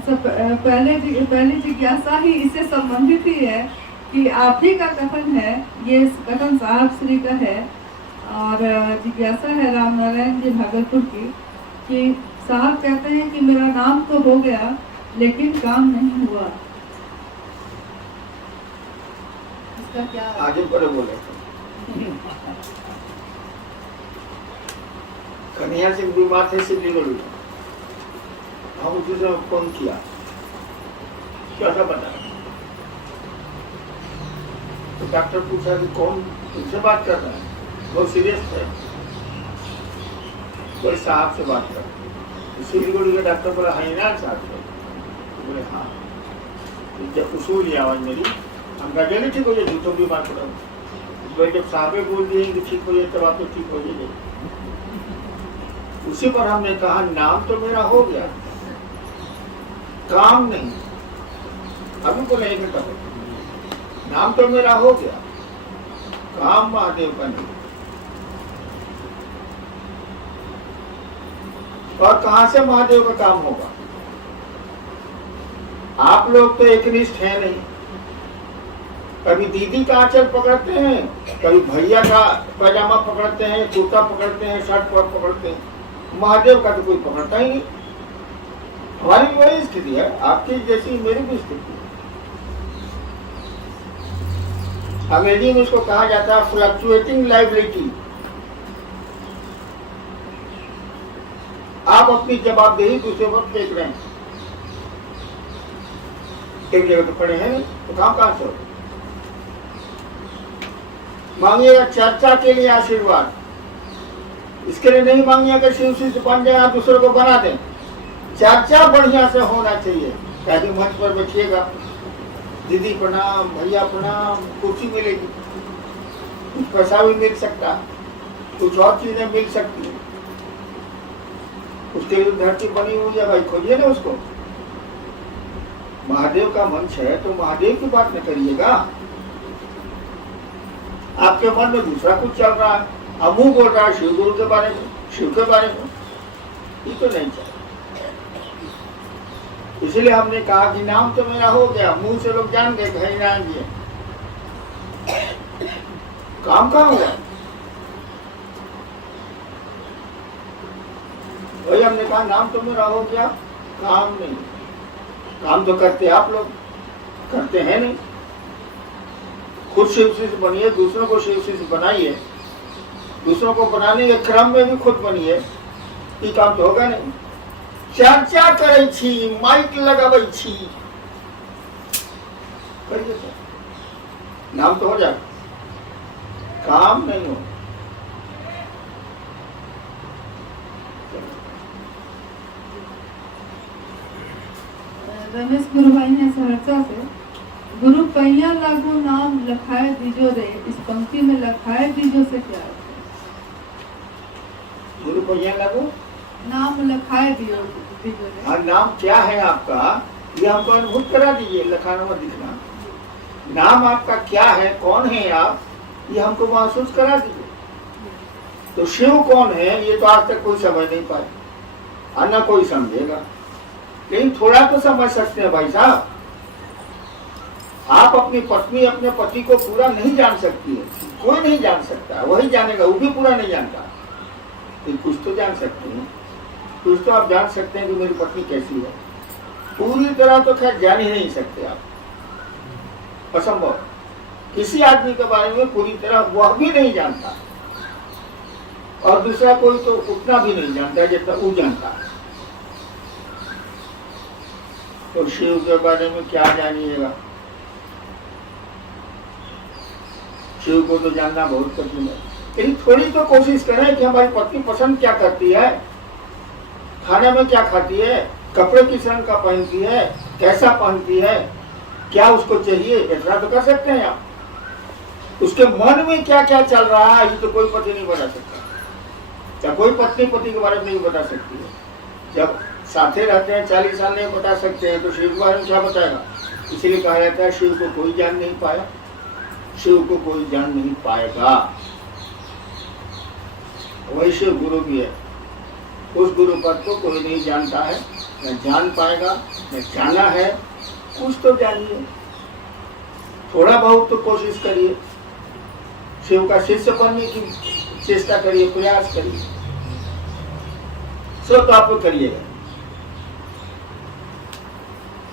पहली जिज्ञासा ही इससे संबंधित ही है कि आप ही का कथन है, ये कथन साहब श्री का है और जिज्ञासा है राम नारायण जी भागलपुर की कि साहब कहते हैं कि मेरा नाम तो हो गया लेकिन काम नहीं हुआ। इसका क्या आगे पर बोले कन्हैया सिंह बीमार थे सिद्धिगढ़ में, हम उसी समय फोन किया, क्या था बता, तो डॉक्टर पूछा कि कौन तुमसे बात कर रहा है, बहुत सीरियस थे, कोई साहब से बात कर, सिलीगुड़ी के डॉक्टर बोला हनीलाल साहब से, बोले हाँ, जब उसूल आवाज मेरी हम कहा नहीं ठीक हो जाए, जूतों बीमार पड़ा, तो जब साहबे बोल दिए कि ठीक हो जाए तब आप तो ठीक हो जाए। उसी पर हमने कहा नाम तो मेरा हो गया, काम नहीं, अभी को नहीं घटा, नाम तो मेरा हो गया, काम महादेव का नहीं। और कहां से महादेव का काम होगा? आप लोग तो एकनिष्ठ हैं नहीं, कभी दीदी का आंचल पकड़ते हैं, कभी भैया का पैजामा पकड़ते हैं, कुर्ता पकड़ते हैं, शर्ट पकड़ते हैं, महादेव का तो कोई पकड़ता ही नहीं। हमारी भी वही स्थिति है, आपकी जैसी मेरी भी स्थिति है। अंग्रेजी में इसको कहा जाता है फ्लक्चुएटिंग लायबिलिटी। आप अपनी जवाबदेही दूसरे पर फेंक रहे हैं, एक जगह तो खड़े हैं नहीं, तो काम कहां से हो? मांगिएगा चर्चा के लिए आशीर्वाद, इसके लिए नहीं मांगिएगा कि शिव से बन जाए, आप दूसरों को बना दें। चर्चा बढ़िया से होना चाहिए, ताकि मंच पर बैठिएगा, दीदी प्रणाम, भैया प्रणाम, कुर्सी मिलेगी, कुछ पैसा भी मिल सकता, कुछ और चीजें मिल सकती है, उसके लिए धरती बनी हुई है भाई, खोजिए ना उसको। महादेव का मंच है तो महादेव की बात न करिएगा, आपके मन में दूसरा कुछ चल रहा है, अब मुंह बोल रहा है शिव गुरु के बारे में, शिव के बारे में, ये तो नहीं चाहिए। इसलिए हमने कहा कि नाम तो मेरा हो गया, मुंह से लोग जान गए हरिनारायण जी, काम कहाँ हुआ? वही हमने कहा नाम तो मेरा हो गया, काम नहीं। काम तो करते आप लोग, करते हैं नहीं। खुद शिव शिष्य बनिए, दूसरों को शिव शिष्य बनाइए, दूसरों को बनाने के क्रम में भी खुद बनिए, ये काम तो होगा नहीं। चर्चा करे छी, माइक लगावे छी, करिए सर, नाम तो हो जाए, काम नहीं हो। रमेश गुरु भाई ने सहरसा से, गुरु पैया लागू नाम लखाए दीजो रे, इस पंक्ति में लखाए दीजो से क्या है? गुरु पैया लागू नाम लखाए दीजो रे। हाँ, नाम क्या है आपका ये हमको अनुभूत करा दीजिए, लखाना मत दिखना। नाम आपका क्या है, कौन है आप, ये हमको महसूस करा दीजिए। तो शिव कौन है ये तो आज तक कोई समझ नहीं पाए, और न कोई समझेगा, लेकिन थोड़ा तो समझ सकते हैं भाई साहब। आप अपनी पत्नी अपने पति को पूरा नहीं जान सकती है, कोई नहीं जान सकता, वही जानेगा, वो भी पूरा नहीं जानता, तो कुछ तो जान सकते हैं, कुछ तो आप जान सकते हैं कि मेरी पत्नी कैसी है। पूरी तरह तो खैर जान ही नहीं सकते आप, असंभव। किसी आदमी के बारे में पूरी तरह वह भी नहीं जानता, और दूसरा कोई तो उतना भी नहीं जानता जितना वो जानता है। तो शिव के बारे में क्या जानिएगा? शिव को तो जानना बहुत कठिन है, लेकिन थोड़ी तो कोशिश करें कि हमारी पत्नी पसंद क्या करती है, खाने में क्या खाती है, कपड़े किस रंग का पहनती है, कैसा पहनती है, क्या उसको चाहिए, इतना तो कर सकते हैं आप। उसके मन में क्या क्या चल रहा है ये तो कोई पति नहीं बता सकता, या कोई पत्नी पति के बारे में नहीं बता सकती है। जब साथे रहते हैं 40 साल नहीं बता सकते हैं, तो शिव के बारे में क्या बताएगा? इसलिए कहा जाता है शिव को कोई जान नहीं पाया, शिव को कोई जान नहीं पाएगा। वही शिव गुरु भी है, उस गुरु पद को कोई नहीं जानता है, न जान पाएगा, में जाना है, कुछ तो जानिए, थोड़ा बहुत तो कोशिश करिए, शिव का शिष्य बनने की चेष्टा करिए, प्रयास करिए, सब तो आप करिएगा।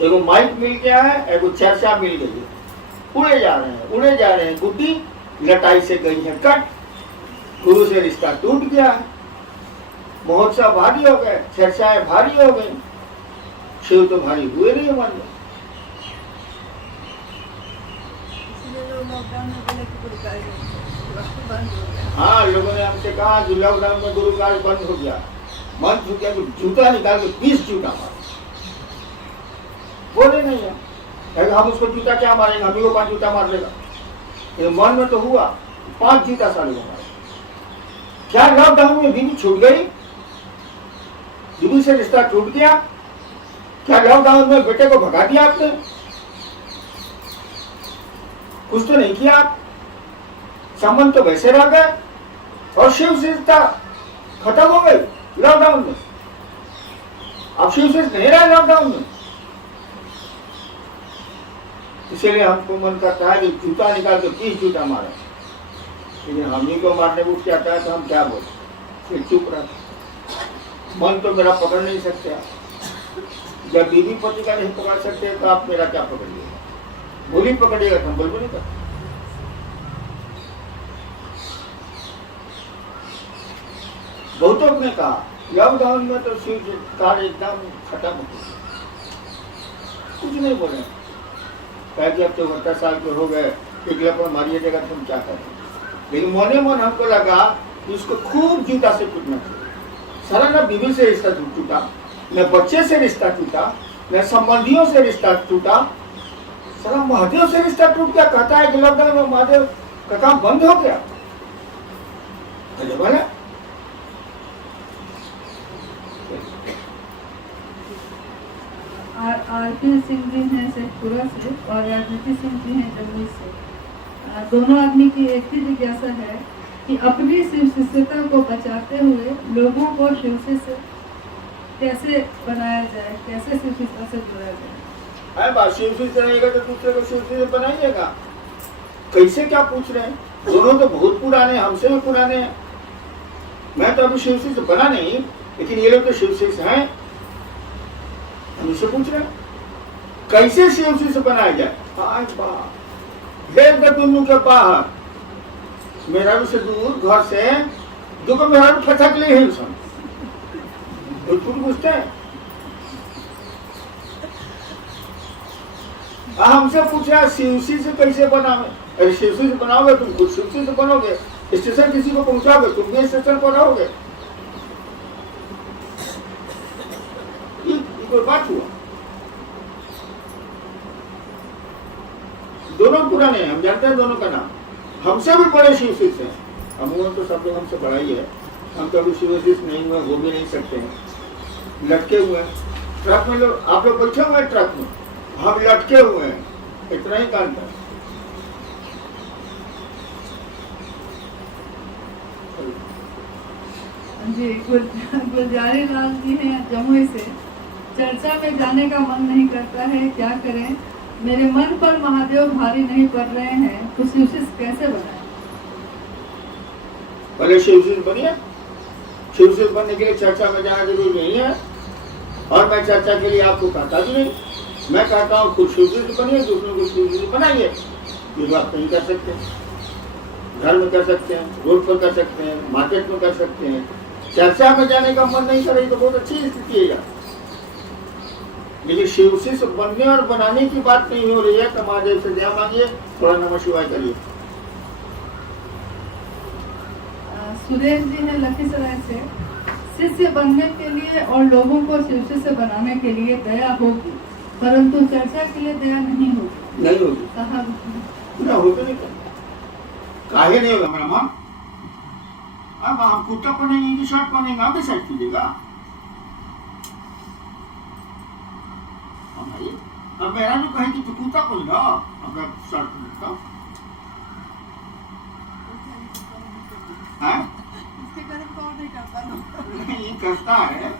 एगो माइक मिल गया है, एगो चर्चा मिल गई है, उड़े जा रहे हैं, गुड्डी लटाई से गई है कट, गुरु से रिश्ता टूट गया है, महोत्सव भारी हो गए, चर्चाएं भारी हो गई, शिव तो भारी हुए नहीं मन में। हाँ, लोगों ने हमसे कहा कि लॉकडाउन में गुरु कार्य बंद हो गया, मन झुक गया तो जूता निकाल के 20 जूता मारे, बोले नहीं है, हम उसको जूता क्या मारेंगे, हम ही को 5 जूता मार लेगा, मन में तो हुआ 5 जूता साले को मारे। क्या लॉकडाउन में बीवी छूट गई, बीवी से रिश्ता टूट गया? क्या लॉकडाउन में बेटे को भगा दिया आपने? कुछ तो नहीं किया आप, संबंध तो वैसे रह गए, और शिव से रिश्ता खत्म हो गई लॉकडाउन में। अब शिव से नहीं रहा लॉकडाउन में, इसीलिए हमको मन करता है कि जूता निकाल के 20 जूता मारे, लेकिन हम ही को मारने उठ जाता है तो हम क्या बोले, फिर चुप रहते। मन तो मेरा पकड़ नहीं सकते आप, जब बीवी पति का नहीं पकड़ सकते तो आप मेरा क्या पकड़िएगा, बोली पकड़िएगा तो हम बोल नहीं करते। बहुतों ने कहा लॉकडाउन में तो शिव कार्य एकदम खत्म हो गया, कुछ नहीं बोले, कह कि अब तो 72 साल के हो गए, पिघले पर मारिए जगह तुम क्या करें। लेकिन मोने मन हमको लगा कि उसको खूब जूता से पीटना चाहिए। सारा न बीवी से रिश्ता टूटा, न बच्चे से रिश्ता टूटा, न संबंधियों से रिश्ता टूटा, सारा महादेव से रिश्ता टूट गया। कहता है कि लॉकडाउन में महादेव का काम बंद हो गया, बोला आरपी सिंह जी हैं शेखपुरा से और राजनीति सिंह जी हैं जमुई से। दोनों आदमी की एक ही जिज्ञासा है कि अपनी शिव शिष्यता को बचाते हुए लोगों को शिव से कैसे बनाया जाए, कैसे शिव शिष्यता से जोड़ा जाए। बात शिव शिष्य रहेगा तो दूसरे को शिव शिष्य बनाइएगा। कैसे क्या पूछ रहे हैं, दोनों तो बहुत पुराने, हमसे भी पुराने हैं। मैं तो अभी शिव शिष्य बना नहीं, लेकिन ये लोग तो शिव शिष्य हैं, हमसे पूछ रहे हैं कैसे शिव शिष्य बनाया जाए। आज बात दोनों के बाहर मेरा से दूर घर से दुगो मेरा फटक ले ही सन पूछते हैं। हमसे पूछा शिव शिष्य कैसे बनावे, अरे शिव शिष्य बनाओगे तुम खुद शिव शिष्य बनोगे, स्टेशन किसी को पहुंचाओगे तुम भी स्टेशन पर रहोगे, कोई बात हुआ। दोनों पुराने हैं, हम जानते हैं दोनों का नाम, हमसे भी बड़े शिव शिष्य हैं। हम तो सब लोग हमसे बड़ा ही है, हम तो अभी शिव शिष्य नहीं हुए, हो भी नहीं सकते हैं, लटके हुए हैं ट्रक में। लोग आप लोग बैठे हुए हैं ट्रक में, हम लटके हुए हैं, इतना ही काम था। जी गुलजारी लाल जी हैं जमुई से। चर्चा में जाने का मन नहीं करता है, क्या करें, मेरे मन पर महादेव भारी नहीं पड़ रहे हैं, तो शिव शिष्य कैसे बनाएं? पहले शिव शिष्य बनिए। शिव शिष्य बनने के लिए चर्चा में जाना जरूरी नहीं है, और मैं चर्चा के लिए आपको कहता भी नहीं। मैं कहता हूँ खुद शिव शिष्य बनिए, दूसरों को शिव शिष्य बनाइए। ये बात नहीं कर सकते, घर में कर सकते हैं, रोड पर कर सकते हैं, मार्केट में कर सकते हैं। चर्चा में जाने का मन नहीं करे तो बहुत अच्छी स्थिति है, लेकिन शिव शिष्य बनने और बनाने की बात नहीं हो रही है। तो महादेव से दया मांगिए, थोड़ा नमः शिवाय करिए। सुरेश जी हैं लखीसराय से। शिष्य बनने के लिए और लोगों को शिव शिष्य बनाने के लिए दया होगी, परंतु चर्चा के लिए दया नहीं होगी। नहीं होगी, कहा ना होते नहीं, काहे नहीं होगा मेरा मन। अब हम कुर्ता पहनेंगे कि शर्ट पहनेंगे, आप डिसाइड कीजिएगा। अब मेरा जो कहे कि तू कुर्ता पहन लो, अब मैं शर्ट पहनता ये करता है,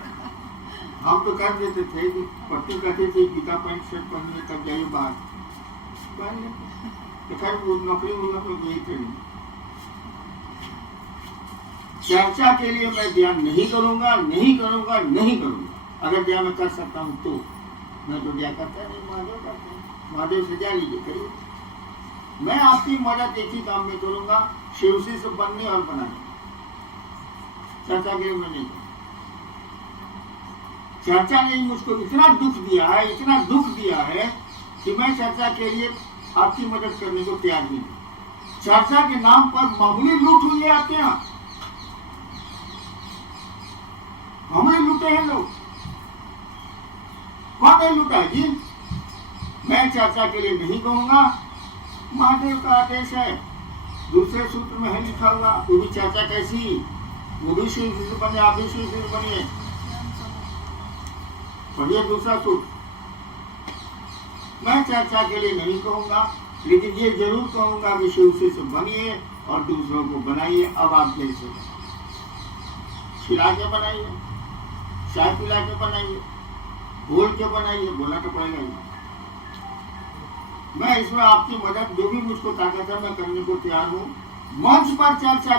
हम तो कर देते थे कि पत्नी कहते थे गीता पैंट शर्ट पहनिए तब जाइए बाहर पहन लेते। तो खैर वो नौकरी होगा तो यही करेंगे। चर्चा के लिए मैं ध्यान नहीं करूंगा, नहीं करूंगा, नहीं करूंगा। अगर ध्यान मैं कर सकता हूं तो, मैं तो क्या करता नहीं, महादेव करता हूं। महादेव से जा लीजिए, करिए। मैं आपकी मदद एक ही काम में करूंगा, शिवसी से बनने और बनाने। चर्चा के लिए मैं नहीं करूंगा। चर्चा ने मुझको इतना दुख दिया है, इतना दुख दिया है कि मैं चर्चा के लिए आपकी मदद करने को तैयार नहीं हूं। चर्चा के नाम पर मामूली लूट हुई है आपके यहाँ, मामूली लूटे हैं लोग। कौन नहीं लूटा है जी? मैं चर्चा के लिए नहीं कहूंगा। महादेव का आदेश है, दूसरे सूत्र में है लिखा हुआ। वो भी चर्चा कैसी, वो भी शिव से बने, आप भी शिव से बनिए। पढ़िए दूसरा सूत्र। मैं चर्चा के लिए नहीं कहूंगा, लेकिन ये जरूर कहूंगा कि शिव से बनिए और दूसरों को बनाइए। अब आप जैसे खिला के बनाइए, चाय पिला के बनाइए, बोल के बनाइए, बोलना तो पड़ेगा ही। मैं इसमें आपकी मदद जो भी मुझको ताकत है मैं करने को तैयार हूँ। मंच पर चर्चा